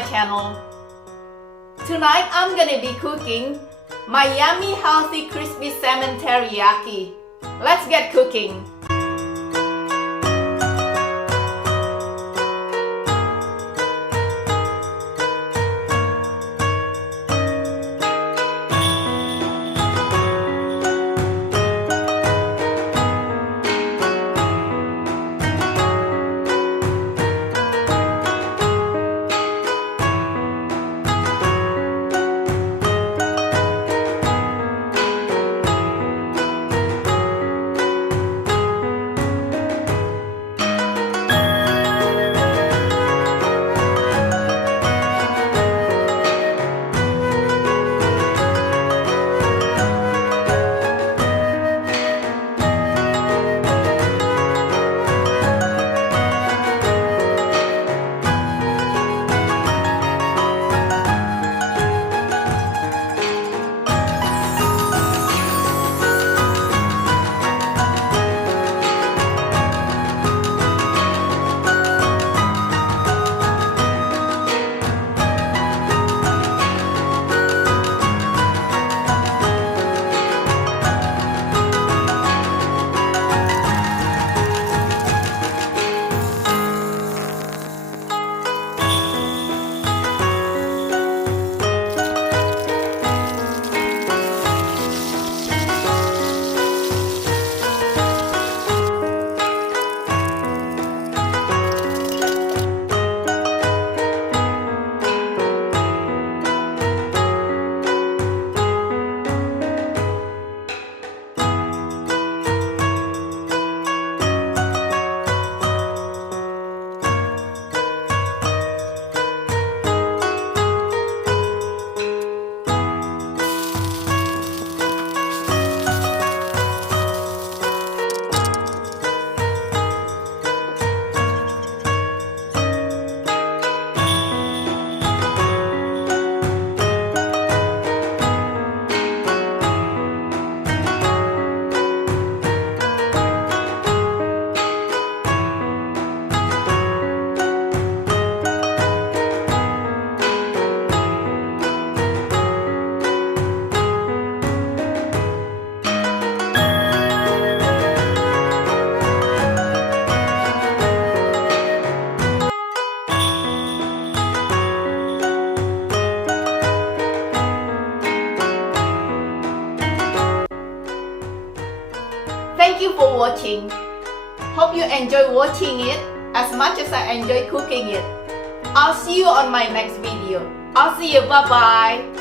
my channel. Tonight I'm gonna be cooking my yummy healthy crispy salmon teriyaki. Let's get cooking. Thank you for watching. Hope you enjoy watching it as much as I enjoy cooking it. I'll see you on my next video. I'll see you. Bye bye.